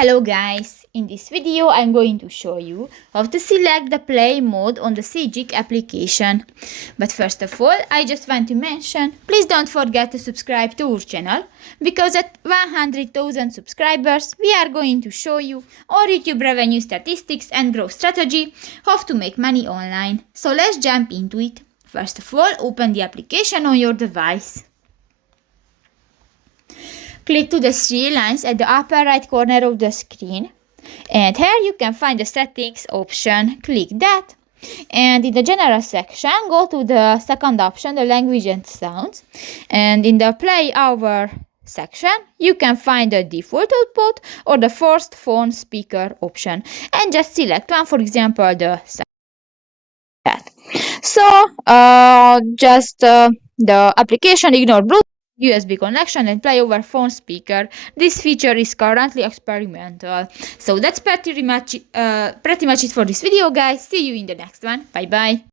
Hello guys, in this video I'm going to show you how to select the play mode on the Sygic application. But first of all, I just want to mention, please don't forget to subscribe to our channel, because at 100,000 subscribers we are going to show you our YouTube revenue statistics and growth strategy, how to make money online. So let's jump into it. First of all, open the application on your device. Click to the three lines at the upper right corner of the screen, and here you can find the settings option. Click that, and in the general section go to the second option, the language and sounds, and in the play hour section you can find the default output or the forced phone speaker option, and just select one, for example the that. So the application ignore Bluetooth, USB connection and play over phone speaker. This feature is currently experimental. So that's pretty much it for this video, guys. See you in the next one. Bye bye.